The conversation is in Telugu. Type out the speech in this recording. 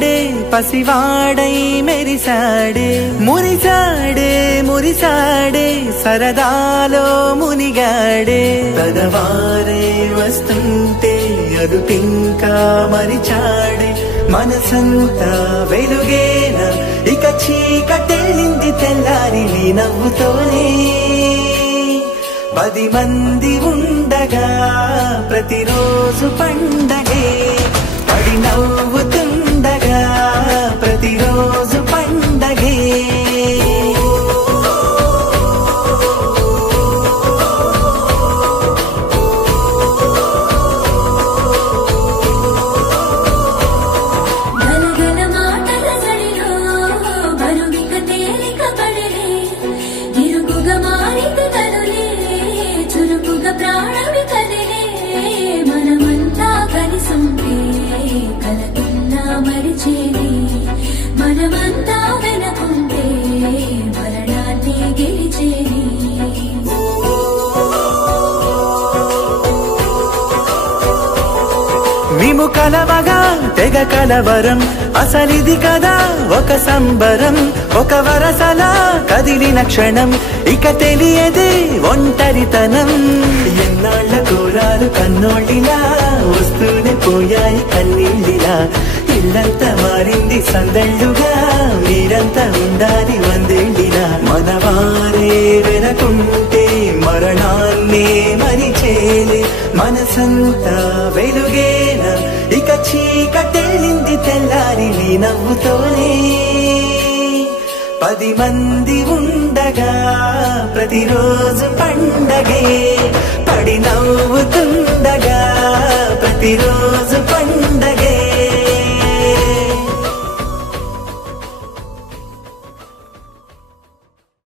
నాడే పసివాడై మెరిసాడే మురిసాడే మురిసాడే సరదాలో మునిగాడే తనవారే వస్తుంటే అదుపింకా మరిచాడే మనసంతా వెలుగేన ఇక చీకటెళ్ళింది తెల్లారి నీ నవ్వుతోనే 10 మంది ఉండగా ప్రతిరోజు పండగే పడి నవ్వుతుండగా ప్రతిరోజు పండగే మనమంతా వెనకుంటే మరణాన్ని గెలిచేది మేము కలవగా తెగ కలవరం అసలిది కదా ఒక సంబరం ఒక వరసలా కదిలిన క్షణం ఇక తెలియదే ఒంటరితనం ఎన్నాళ్ళ కోరాలు కన్నోళ్ళిలా వస్తూనే పోయాయి కన్నీళ్ళిలా ఇల్లంతా మారింది సందళ్ళుగా మీరంతా ఉండాలి వందేళ్ళిలా మనవారే వెనకుంటే మరణాన్నే మరిచేలే మనసంతా వెలుగేన ఇక చీకటెళ్ళింది తెల్లారి నీ నవ్వుతోనే 10 మంది ఉండగా ప్రతిరోజు పండగే